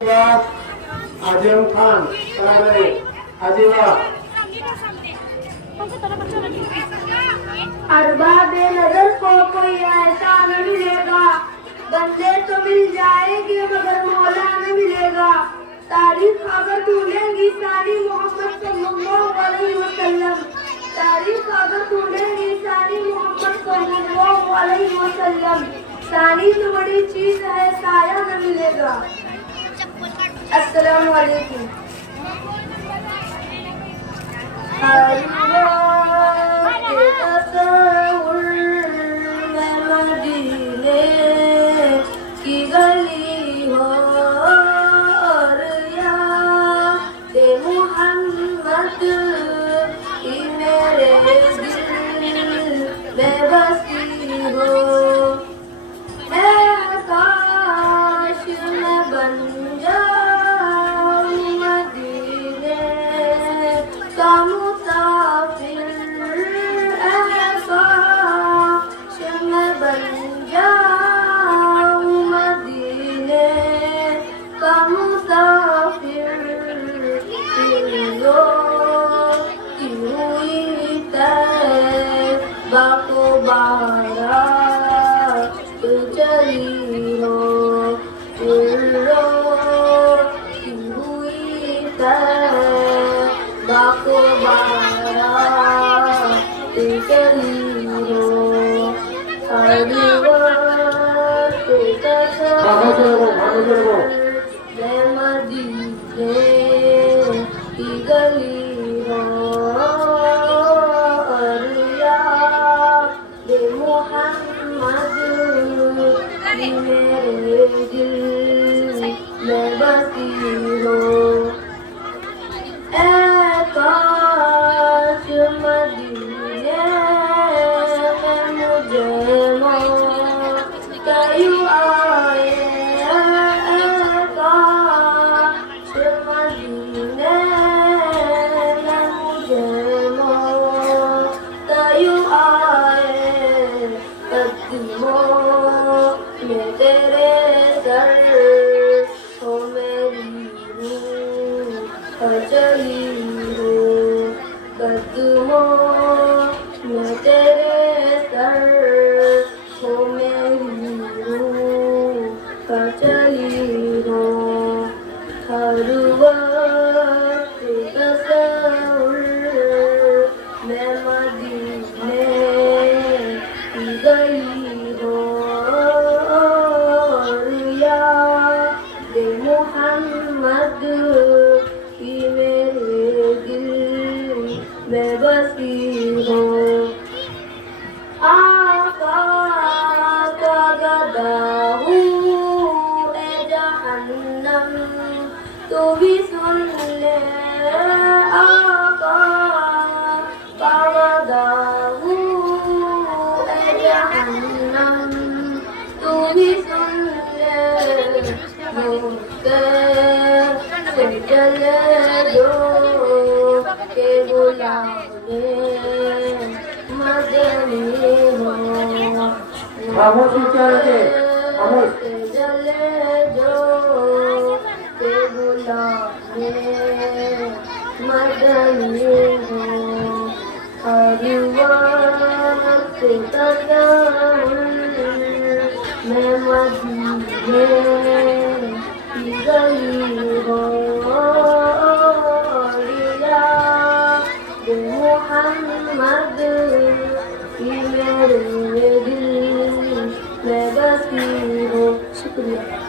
आजम खान आदिला अरबाबे नजर को कोई ऐसा न मिलेगा, बंदे तो मिल जाएंगे मगर मौला न मिलेगा। तारीफ अगर ढूंढेंगी सानी मोहम्मद सल्लल्लाहु अलैहि वसल्लम, तारीफ अगर ढूंढेंगी सानी मोहम्मद सल्लल्लाहु अलैहि वसल्लम। सानी तो बड़ी चीज है, साया न मिलेगा। अस्सलामु अलैकुम। मदीने की गली हो और याद मुहम्मद की मेरे दिल में बसी हो। काश मैं बन जाऊं मदीने का मुसाफिर, काश मैं बन जाऊं मदीने का मुसाफिर। की हुई तैबा को बारात चली हो, की हुई तैबा को बारात चली हो। हर वक्त मैं मदीने की गली हो और याद मुहम्मद की मेरे दिल में बसी हो। काश मदीने में मुझे मौत यूं आए, काश मदीने में मुझे मौत यूं आए। कदमों में तेरे सर हो मेरी रूह चली हो, कदमों में तेरे सर हो मेरी रूह चली हो। हर वक्त तसव्वुर में मदीने की गली हो और याद मुहम्मद की मेरे दिल में बसी हो। आका का गदा हूँ ए जहन्नम, तू भी सुन ले। आका का गदा हूँ ए जहन्नम, तू भी सुन ले। चले दो के बुलाने मदनी हो। चले दो के बुलाने मदनी हो। हर वक्त तसव्वुर में मदीने की गली हो और याद मुहम्मद की मेरे दिल में बसी हो। शुक्रिया।